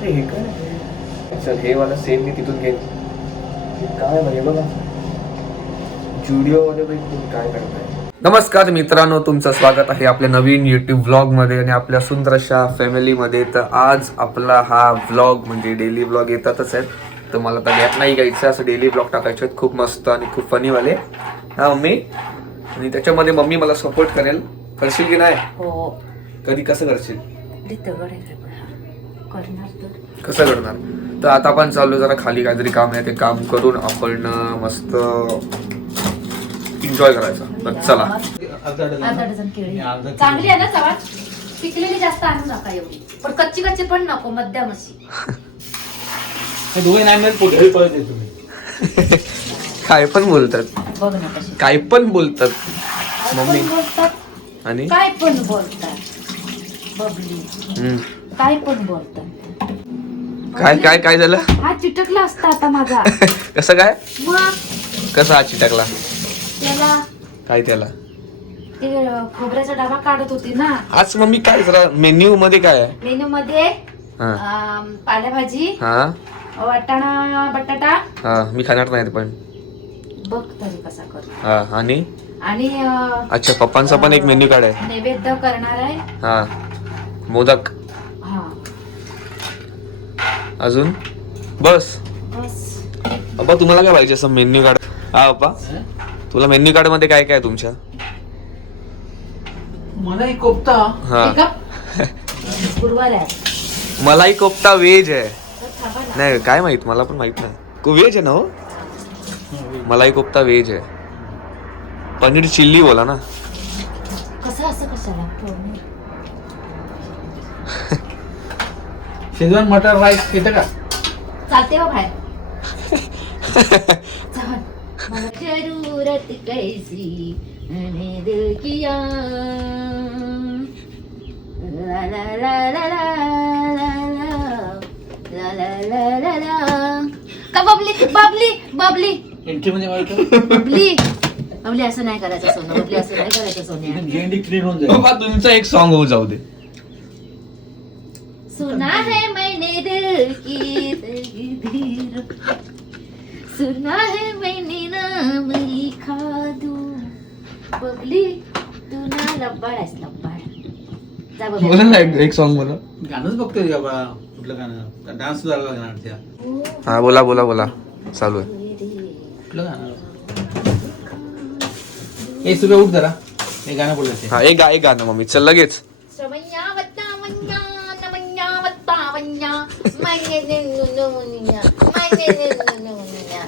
हे काय चल हे वाला सेम मी तिथून घेईन. काय म्हणजे बघा जुडिओ मध्ये तुम्ही काय करताय. नमस्कार मित्रांनो, तुमचं स्वागत आहे आपल्या नवीन यूट्यूब व्लॉग मध्ये आणि आपल्या सुंदर अशा फॅमिलीमध्ये. तर आज आपला हा व्लॉग म्हणजे डेली व्लॉग येतातच आहेत, तर मला तर गॅप नाही घ्यायचं, असं डेली व्लॉग टाकायचे आहेत खूप मस्त आणि खूप फनीवाले. हा मम्मी, आणि त्याच्यामध्ये मम्मी मला सपोर्ट करेल, करशील की नाही? हो. कधी कसं करशील? कसं करणार करणार? तर आता आपण चाललो जरा खाली, काहीतरी काम आहे ते काम करून आपण मस्त एन्जॉय करायचा. तर चला. अर्धा डझन केळी चांगली आहे ना सवाल, पिकलेली जास्त आणू नका एवढी, पण कच्ची कच्ची पण नको, मध्यम अशी. काय पण बोलतात, बघ ना कशी काय पण बोलतात मम्मी. आणि काय पण बोलतात बबली, काय पण बोलतात. काय काय काय झालं? हा चिटकला असता आता माझा. कसं काय? मग कसा हा चिटकला? त्याला काय त्याला? ते खोबऱ्याचा डबा काढत होती ना आज मम्मी. काय जरा मेन्यू मध्ये काय आहे? मेनू मध्ये हा पालेभाजी, हा वाटाणा बटाटा. हा मी खाणार नाही पण. बघ तरी कसा कर. हा आणि आणि अच्छा, पप्पांचा पण एक मेन्यू कार्ड आहे. नैवेद्य करणार आहे. हा मोदक. हा अजून बस. बस. पप्पा तुम्हाला काय पाहिजे असं मेन्यू कार्ड? हा पप्पा, तुला मेन्यू कार्ड मध्ये काय काय तुमच्या? मलाई कोफ्ता. हा गुरुवार आहे. मलाई कोफ्ता व्हेज आहे. तर थांबा ना. नाही काय माहित, मला पण माहित नाही. व्हेज आहे ना हो? मलाई कोफ्ता व्हेज आहे. पनीर चिल्ली बोला ना. कसं असं कशाला पनीर? शेजवान मटर राईस येतं का? चालते बा बाहेर. चल. मला जरूरत कैसी मैंने दिल किया, ला ला ला ला ला ला ला ला ला ला. का बबली बबली बबली एंट्री मध्ये वाटतं बबली बबली असं नाही करायचं सोनं, बबली असं नाही करायचं सोन्या. गेंडी क्लीन होऊन जाईल. पप्पा तुमचं एक सॉन्ग होऊ जाऊ दे. सुना है मैंने दिल की तकदीर, सुना है मैंने नाम लिखा दूं. बबली तू ना लब्बाड आहेस, लब्बाड. जा बबली. बोला ना एक सॉन्ग बोला. गाणंच बघतोय का बा? कुठलं गाणं? डान्स झाला लागणार त्या. हा बोला बोला बोला, चालू आहे. कुठलं गाणं? ए सुबह उठ जरा, हे गाणं बोलायचं. हा एक गाणं मम्मी, चल लगेच. श्रवण्या वत्ता वन्या नमन्या वत्ता वन्या मैने नुनुनिया मैने नुनुनिया.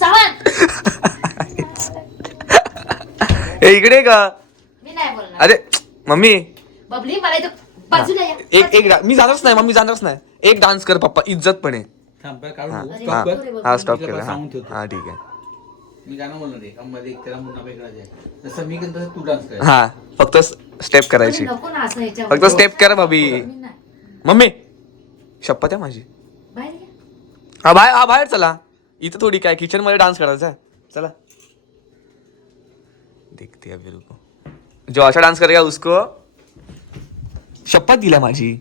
चव्हाण ए इकडे का? मी नाही बोलणार. अरे मम्मी, बबली मला इथं बाजूला या. एक मी जाणारच नाही मम्मी, जाणारच नाही. एक डान्स कर पप्पा, इज्जतपणे. थांब बरं, काढू हा नको. अरे, Stop कर. बरोबर. हा स्टॉप मी केला. तुला सांगून ठेवतो. हा ठीक आहे. मी गाणं बोलणार आहे. मध्ये एक त्याला मुन्ना वेगळा आहे. जसं मी केलं तसं तू डान्स कर. हा फक्त स्टेप करायची. नको ना असं ह्याच्यावर. फक्त स्टेप कर भाभी. मी नाही. मम्मी शपथ आहे माझी. बाहेर या. हा बाहेर चला. इथं थोडी काय किचन मध्ये डान्स करायचा आहे. चला. देखते अभी रुको. जो अच्छा डांस करेगा उसको शपथ दिला माझी.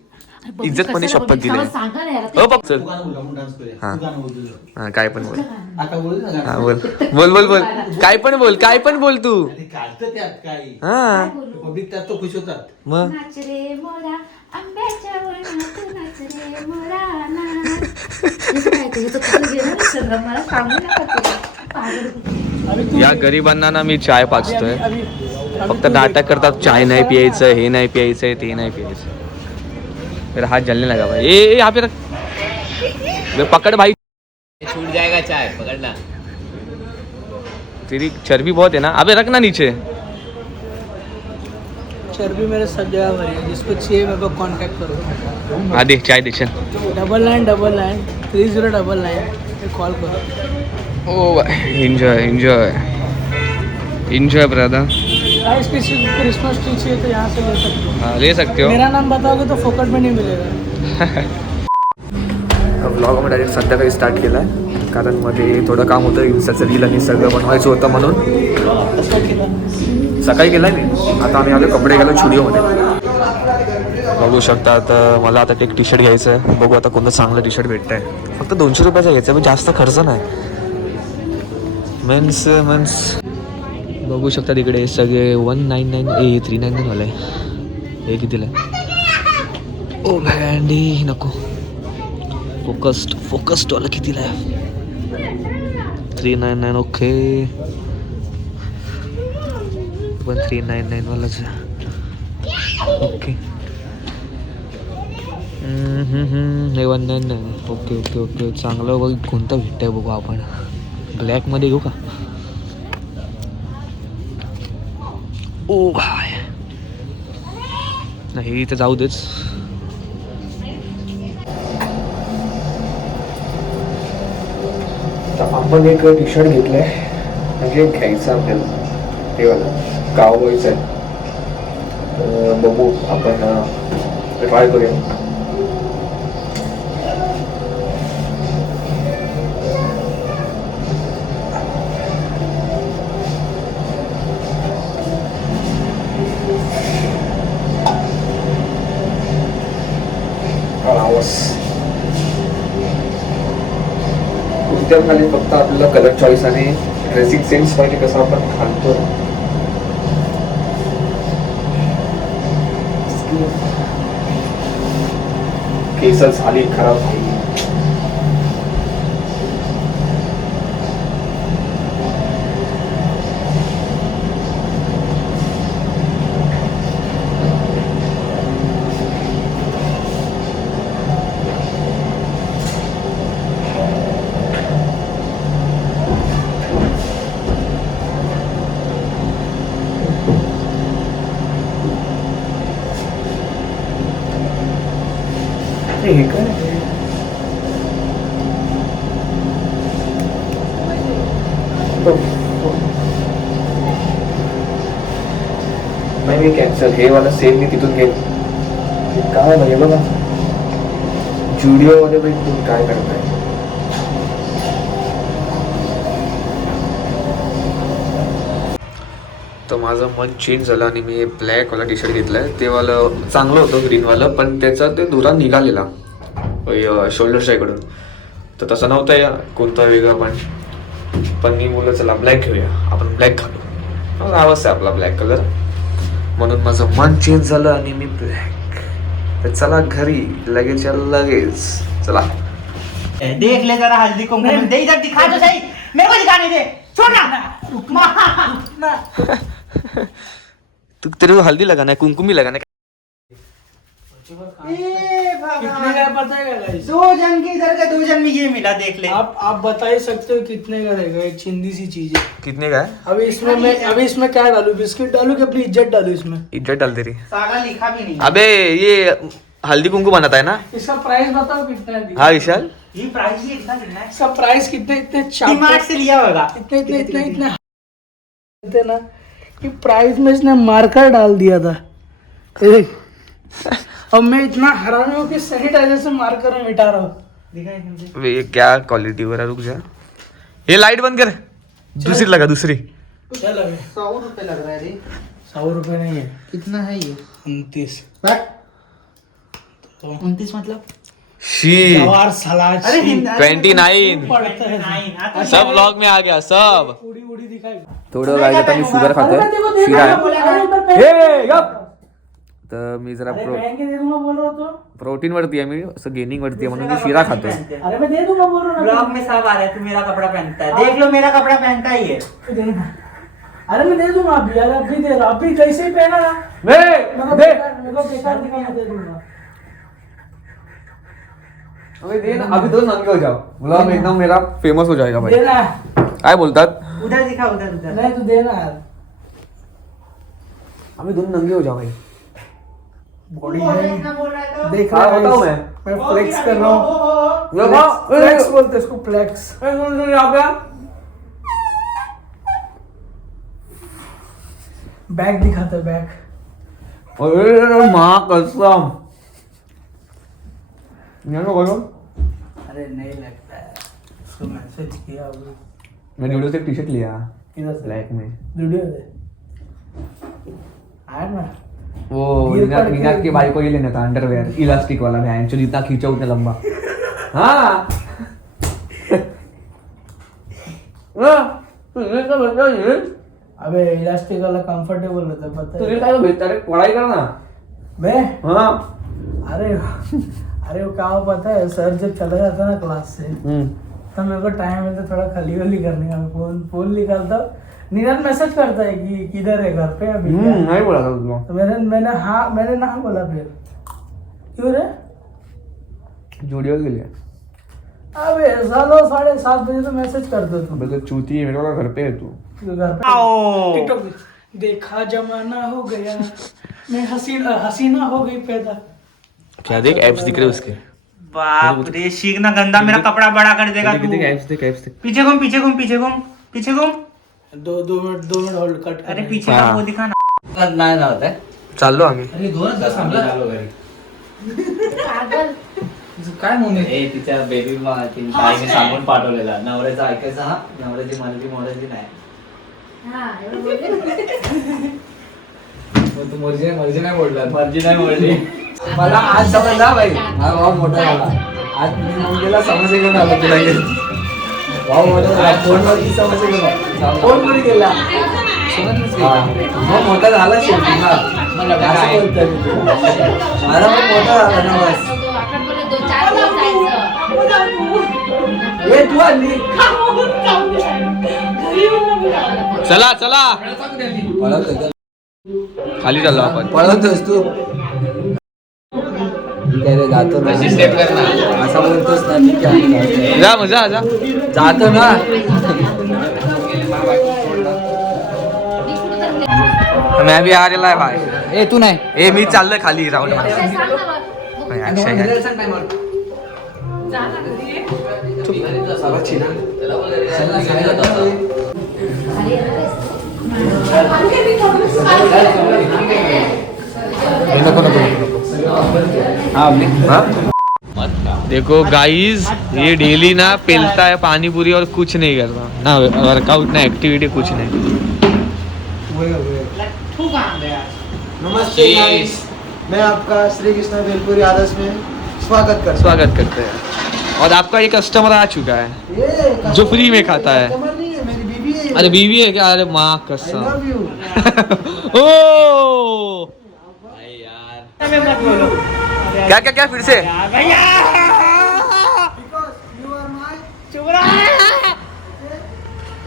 अरे बबली, इज्जतपणे कशाला शपथ बबली? दिली. चव्हाण सांगा ना यार. हो पप्पा तू चल. गाणं बोल, आपण डान्स करूया. हा. तू गाणं बोल तुझं. हा काय पण बोल. आता बोल ना हा गाणं. बोल बोल बोल बोल. काय पण बोल, काय पण बोल तू. अरे काढतं त्यात काही. हा पब्लिक त्यात तो खुश होतात. मग नाच रे मोरा आंब्याच्या वनात, नाच रे मोरा नाच. हे काय ते? हे तर कुठं गेलं ना सगळं, मला सांगू नका ते. पागल कुठे. या गरिबांना ना मी चाय पाचतोय. फक्त नाटक करतात, चाय नाही पियायचं, हे नाही पियायचं, ते नाही पियायचं. मेरा हाथ जलने लगा भाई. ए यहाँ पे रख. पकड़ भाई, छूट जाएगा चाय, पकड़ना. तेरी चर्बी बहुत है ना. अबे रखना नीचे. चर्बी मेरे सब जगह भरी है, जिसको चाहिए मेरे को कांटेक्ट करो. हाँ दे चाय दे चल. 9999 3099 पे कॉल करो. Oh enjoy enjoy enjoy brother. Guys किसी को क्रिसमस ट्री चाहिए तो यहाँ से ले सकते हो. हाँ ले सकते हो. मेरा नाम बताओगे तो फोकट में नहीं मिलेगा. ब्लॉग आम्ही डायरेक्ट संध्याकाळी स्टार्ट केला आहे, कारण मध्ये थोडं काम होतं, इन्स्टाचं रील आणि सगळं बनवायचं होतं म्हणून. सकाळी गेलाय मी. आता आम्ही आलो कपडे घालून स्टुडिओमध्ये. बघू शकता आता मला आता एक टी शर्ट घ्यायचं आहे. बघू आता कोणतं चांगलं टी शर्ट भेटतंय. फक्त 200 रुपयाचं घ्यायचं आहे, पण जास्त खर्च नाही. मेन्स बघू शकता तिकडे सगळे 199 399 वाला आहे. हे कितीला आहे? ओ भांडी नको. फोकस्ड वाला कितीला आहे? 399. ओके, पण 399 वालाच आहे. ओके. हे 199. Okay okay okay. चांगलं बघ कोणतं भेटतंय बघू आपण. ब्लॅकमध्ये घेऊ का? ओ भाय नाही, इथे जाऊ देच. तर आपण एक टी शर्ट घेतलंय, म्हणजे घ्यायचं आपल्याला. हे वाला कावबॉयचं आहे. बघू आपण ट्राय करूया. कुर्त्या खाली फक्त आपल्याला कलर चॉईस आणि ड्रेसिंग सेन्स पाहिजे कसं आपण घालतो. केस झाली खराब झाली. हे काय नाही, कॅन्सल. हे वाला सेम मी तिथून घेईन. काय म्हणजे बघा जुडिओ मध्ये तुम्ही काय करताय. तर माझं मन चेंज झालं आणि मी ब्लॅकवाला टी शर्ट घेतलाय. ते वालं चांगलं होतं ग्रीनवालं, पण त्याचा ते धुरा निघालेला शोल्डरच्या इकडून. तर तसं नव्हतं या कोणता वेगळा. पण मी बोललं चला ब्लॅक घेऊया, आपण ब्लॅक घालू. आवश्यक आहे आपला ब्लॅक कलर, म्हणून माझं मन चेंज झालं आणि मी ब्लॅक. तर चला घरी लगेच लगेच. चला देख ले जरा हल्दी कुमकुम दे, इधर दिखा तो सही. मेरे को दिखाने दे. छोड़ ना. तू तेरे को हल्दी लगाना है, कुमकुम भी लगाना है. कितने का पता है गाइस? 2 जन के इधर का 2 जन में ये मिला, देख ले. आप बता ही सकते हो कितने का रहेगा. एक चिंदी सी चीज है. कितने का है? अभी इसमें क्या डालूं? बिस्किट डालूं कि अपनी इज्जत डालूं इसमें? इज्जत डाल दे रही. सारा लिखा भी नहीं. अबे ये हल्दी कुमकुम बनाता है ना. इसका प्राइस बताओ कितना है. हाँ विशाल, ये प्राइस ही इतना कितना है. इसका प्राइस कितने डीमार्ट से लिया होगा. इतने ना कि प्राइस में इसने मार्कर डाल दिया था. अब मैं इतना हैरान हूँ कि सैनिटाइजर से मार्कर में मिटा रहा हूँ. ये क्या क्वालिटी हो रहा है. रुक जा, ये लाइट बंद कर. दूसरी लगा, दूसरी. क्या लगे? 100 रुपये लग रहा है रे. 100 रुपये नहीं है. कितना है ये? 29. 29 मतलब शी और सलाद. अरे 29 पड़ता है. सब व्लॉग में आ गया सब. उड़ी उड़ी दिखाई. थोडं काय आता मी शुगर खातोय. शिरा आहे. तर मी जरा पहन के दे दूंगा बोल रहा तो. प्रोटीन वरती आहे मी, असं गेनिंग वरती आहे म्हणून मी शिरा खातोय. अरे मैं दे दूंगा बोल रहा हूँ. ब्लॉग में सब आ रहा है. तू मेरा कपड़ा पहनता है, देख लो मेरा कपड़ा पहनता ही है. अरे मैं दे दूंगा अभी. यार अभी दे रहा. अभी कैसे ही पहना ना. मेरे को बेकार दिखा, मैं दे दूंगा. अबे दे ना, अभी तो नंगे हो जाओ. ब्लॉग एकदम मेरा फेमस हो जाएगा भाई. दे ना. काय बोलतात. उधर दिखा, उधर उधर. नहीं तू दे ना यार. अभी दोनों नंगे हो जाओ भाई. बॉडी है. देख हाँ, रहा बताऊं है. मैं फ्लेक्स कर रहा हूँ. देखो, फ्लेक्स बोलते इसको, फ्लेक्स. बैग दिखाता है, बैग. अरे माँ कसम. अरे नहीं लगता है. उसको मैसेज किया अभी. मैंने वीडियो से टी शर्ट लिया किधर से? ब्लैक में. वीडियो दे. है ना वो गिर पड़ के- मीनात की बाइक को ये लेना था अंडरवेयर इलास्टिक वाला मैं जो जितना खींचा उतना लंबा हाँ तुझे तो बता ये अबे इलास्टिक वाला कंफर्टेबल रहता है पता तुझे है काय भेटता रे पढ़ाई करना मैं हाँ अरे अरे वो क्या हुआ पता है सर जब चला जाता ना क्लास से तो मेरे को टाइम मिलता थोड़ा खली वली करने का फोन निकालता हूँ नीरज मैसेज करता है कि किधर है घर पे अभी क्या? नहीं बोला था तुझको तो मैंने ना बोला फिर क्यों रे जूडियो के लिए अबे सालो 7:30 बजे तो मैसेज कर दो तुम तो चूती है मेरे वाला घर पे है तू घर पे टिकटॉक देखा जमाना हो गया मैं हसीना हो गई पैदा क्या देख एप्स दिख रहे उसके बाप रे सीखना गंदा मेरा कपड़ा बड़ा कर देगा तू एप्स देख पीछे घूम पीछे घूम पीछे घूम पीछे घूम दो मिनट होल्ड कट अरे पीछे का वो दिखा ना नाही ना होत आहे चाललो आम्ही अरे दोनच तास थांबला आलो घरी पागल काय म्हणून ए तिच्या बेबी ताईने सांगून पाठवलेला नवऱ्याचं ऐकायचं हा नवऱ्याची मर्जी मोडायची नाही हा एवढं बोलले. मग तू मर्जी नाही बोलला मर्जी नाही मोडली मला आज समजला भाई हा भाऊ मोठा झाला आज मी मुलीला समस्या घेऊन आलो तुला भाऊ मोठा फोनवरती समस्या घेऊन आला फोन कोणी केला मग मोठा झाला शेवटी ना असं बोलतोय मी तुला. माझा पण मोठा झाला ना बस आपण बोलले 2-4 दिवस जायचं. ये तू आली चला चला खाली चाललो आपण पळतोस तू जातो ना अशी स्टेप कर ना असं बोलतोस ना ठीक आहे जा मजा जा जातो ना मैं भी आ रहा है भाई ए तू नाही ए मी चाललोय खाली राहुल अक्षय सांग ना मग. अक्षय खाली येणार आहेस? देखो गाइस ये डेली ना पेलता है पानी पूरी और कुछ नहीं करता ना वर्कआउट ना एक्टिविटी कुछ नहीं नमस्ते गाइस मैं आपका श्री कृष्ण भेलपुरी आदर्श में स्वागत करते हैं और आपका ये कस्टमर आ चुका है जो फ्री में खाता है नहीं है मेरी बीबी है अरे बीवी है क्या अरे माँ I कसम love you ओ क्या क्या क्या फिर से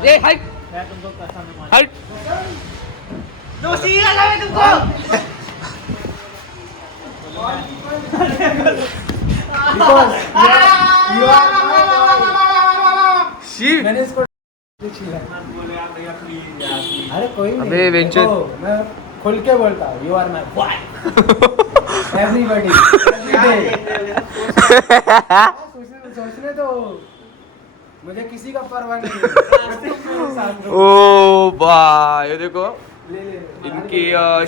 ये हट हट शी अरे कोई नहीं अबे वेंचर। देखो, मैं खुल के बोलता हूँ you are my boy everybody सोचने तो मुझे किसी का परवाह नहीं है। ओ भाई ये देखो ले ले ले। इनकी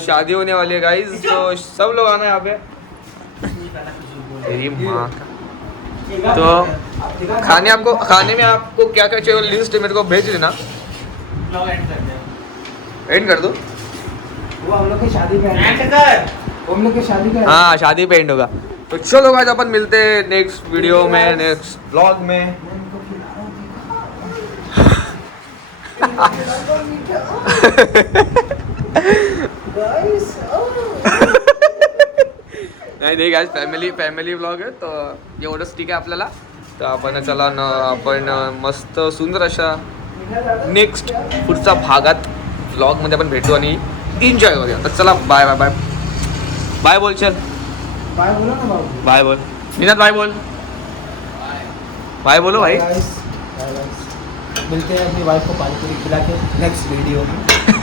शादी होने वाली है गाइस तो सब लोग आना यहाँ पे तेरी माँ का तो खाने में आपको क्या क्या चाहिए लिस्ट मेरे को भेज देना एंड कर दो वो हम लोग की शादी पे हम लोग की शादी का हाँ शादी पे एंड होगा तो चलो गाइस अपन मिलते हैं नेक्स्ट वीडियो में नेक्स्ट ब्लॉग में नाही नाही गाइस फॅमिली ब्लॉग आहे तर एवढंच ठीक आहे आपल्याला तर आपण चला आपण मस्त सुंदर अशा नेक्स्ट पुढच्या भागात व्लॉगमध्ये आपण भेटू आणि एन्जॉय करूया तर चला बाय बाय बाय बाय बोल चल बाय बोलो ना बाबू बाय बोल निनाद बाय बोल बाय बोलो भाई Bye guys. मिलते हैं अपनी वाइफ को पानी पूरी खिला के नेक्स्ट वीडियो में